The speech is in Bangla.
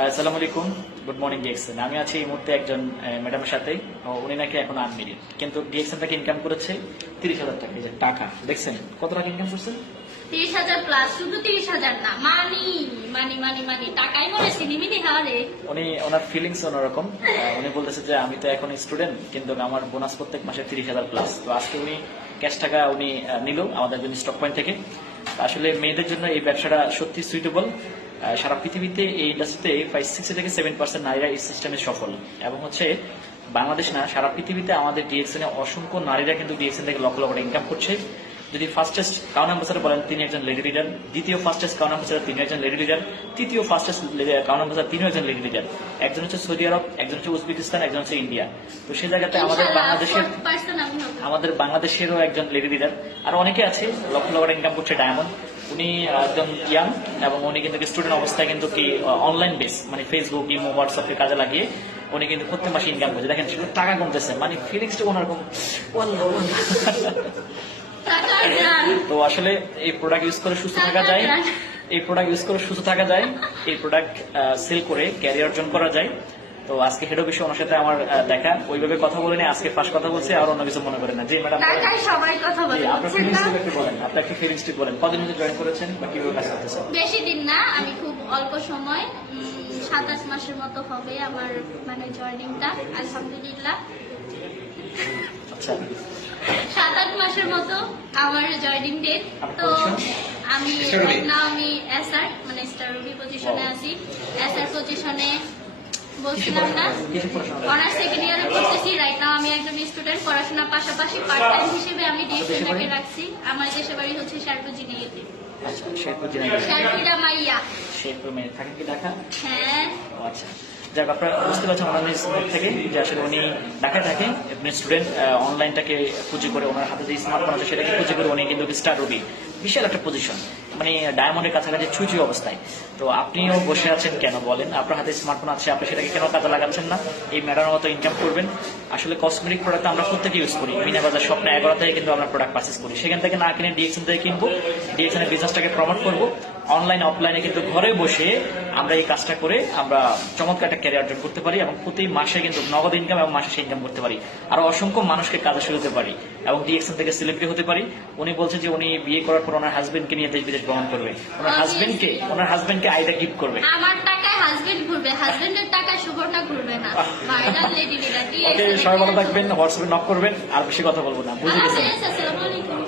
আসসালামু আলাইকুম গুড মর্নিং ডিএক্সএন আমি আছি এই মুহূর্তে একজন ম্যাডামের সাথে উনি নাকি এখন আনমেরিড কিন্তু ডিএক্সএন থেকে ইনকাম করেছে তিরিশ হাজার টাকা এই যে টাকা। দেখছেন কত টাকা ইনকাম করছেন তিরিশ হাজার প্লাস শুধু তিরিশ হাজার না মানি মানি মানি মানি টাকাই মনে সিনিমিনি হারে উনি ওনার ফিলিংস অন্যরকম। উনি বলতেছে যে আমি তো এখন স্টুডেন্ট কিন্তু আমার বোনাস প্রত্যেক মাসে তিরিশ হাজার প্লাস তো আজকে উনি ক্যাশ টাকা উনি নিল আমাদের জন্য স্টক পয়েন্ট থেকে। আসলে মেয়েদের জন্য এই ব্যবসাটা সত্যি সুইটেবল সারা পৃথিবীতে এই ইন্ডাস্ট্রিতে প্রায় সিক্সটি থেকে সেভেন পার্সেন্ট নারীরা এই সিস্টেমে সফল। এবং হচ্ছে বাংলাদেশ না সারা পৃথিবীতে আমাদের ডিএক্সএন অসংখ্য নারীরা কিন্তু ডিএক্সএন থেকে লক্ষ লক্ষ ইনকাম করছে। যদি ফার্স্টেস্ট কাউন অ্যাম্বাসাডার বলেন তিনি একজন লেডি লিডার দ্বিতীয় ফার্স্টেস্ট কাউন অ্যাম্বাসাডার তিনি একজন লেডি লিডার তৃতীয় ফার্স্টেস্ট কাউন অ্যাম্বাসাডার তিনিও একজন লেডি লিডার একজন হচ্ছে সৌদি আরব একজন হচ্ছে উজবেকিস্তান একজন হচ্ছে ইন্ডিয়া। তো সেই জায়গাতে আমাদের বাংলাদেশের। আমাদের বাংলাদেশেরও একজন লেডি লিডার আর অনেকে আছে লক্ষ লক্ষ ইনকাম করছে ডায়মন্ড উনি একদম ইয়াং এবং উনি কিন্তু স্টুডেন্ট অবস্থায় কিন্তু কি অনলাইন বেস মানে ফেসবুক ইমো হোয়াটসঅ্যাপে কাজে লাগিয়ে উনি কিন্তু প্রত্যেক মাসে ইনকাম করছে দেখেন সেগুলো টাকা কমতেছে মানে ফিলিংসটা ওয়াল্লাহ, ওয়াল্লাহ। তো আসলে এই প্রোডাক্ট ইউজ করে সুস্থ থাকা যায় এই প্রোডাক্ট ইউজ করে সুস্থ থাকা যায় এই প্রোডাক্ট সেল করে ক্যারিয়ার অর্জন করা যায়। তো আজকে হেড অফিসে ওনার সাথে আমার দেখা। ওইভাবে কথা বলে নি আজকে ফার্স্ট কথা বলছি আর অন্য কিছু মনে করেন না। জি ম্যাডাম সবাই কথা বলে। আপনার ফিলিংস? একটু বলেন। আপনার একটু ফিলিংস বলেন। কদিন মধ্যে জয়েন করেছেন বা কীভাবে কাজ করতেছেন? বেশি দিন না আমি খুব অল্প সময় সাতাশ মাসের মতো হবে আমার মানে জয়নিংটা আলহামদুলিল্লাহ। আচ্ছা। সাত আট মাসের মতো আমার জয়নিং ডেট তো আমি? না আমি এসআর মানে স্টার রুবি পজিশনে আছি। এসআর পজিশনে বলছিলাম না? অনার্স সেকেন্ড ইয়ারে পড়তেছি রাইট নাও আমি একজন স্টুডেন্ট পড়াশোনার পাশাপাশি পার্ট টাইম হিসেবে আমি ডিএসএনটাকে রাখছি। আমার দেশে বাড়ি হচ্ছে শারপুজি নিয়ে আচ্ছা শেরপুর জেনে মাইয়া। শেরপুর মেয়ে থাকেন কি ঢাকা? হ্যাঁ। আচ্ছা। যাক, আপনারা বুঝতে পারছেন ওনার থেকে, যে আসলে উনি ঢাকায় থাকেন স্টুডেন্ট অনলাইনটাকে পুঁজি করে ওনার হাতে যে স্মার্টফোন আছে, সেটাকে পুঁজি করে উনি কিন্তু স্টার রবি বিশাল একটা পজিশন মানে ডায়মন্ডের কাছাকাছি ছুঁচি অবস্থায়। তো আপনিও বসে আছেন কেন বলেন? আপনার হাতে স্মার্টফোন আছে, আপনি সেটাকে কেন কাজে লাগাচ্ছেন না? এই ম্যাডামের মতো ইনকাম করবেন। আসলে কসমেটিক প্রোডাক্ট আমরা প্রত্যেকে ইউজ করি। মিনা বাজার স্বপ্নে এগারো থেকে কিন্তু আমরা প্রোডাক্ট পারচেস করি। সেখান থেকে না কিনে ডিএক্সএন থেকে কিনবো ডিএক্সএন বিজনেসটাকে প্রমোট করব। অনলাইন অফলাইনে কিন্তু ঘরে বসে আমরা এই কাজটা করে আমরা চমৎকার একটা ক্যারিয়ার অর্জন করতে পারি এবং প্রতি মাসে কিন্তু নগদ ইনকাম এবং মাসে ইনকাম করতে পারি। আর অসংখ্য মানুষকে কাজে শুরুতে পারি এবং ডিএক্সএন থেকে সেলিব্রিটি হতে পারি। উনি বলছে যে উনি বিয়ে করার পর ওনার হাজবেন্ডকে নিয়ে দেশ বিদেশ ভ্রমণ করবে। ওনার হাজবেন্ডকে ওনার হাজবেন্ডকে আইডা গিফট করবে। আমার টাকায় হাজবেন্ড ঘুরবে। হাজবেন্ডের টাকায় সুবর্ণা ঘুরবে না। ভাইরাল লেডি লিডার ওকে সবাই ভালো থাকবেন হোয়াটসঅ্যাপে নক করবেন আর বেশি কথা বলব না। বুঝে গেছেন?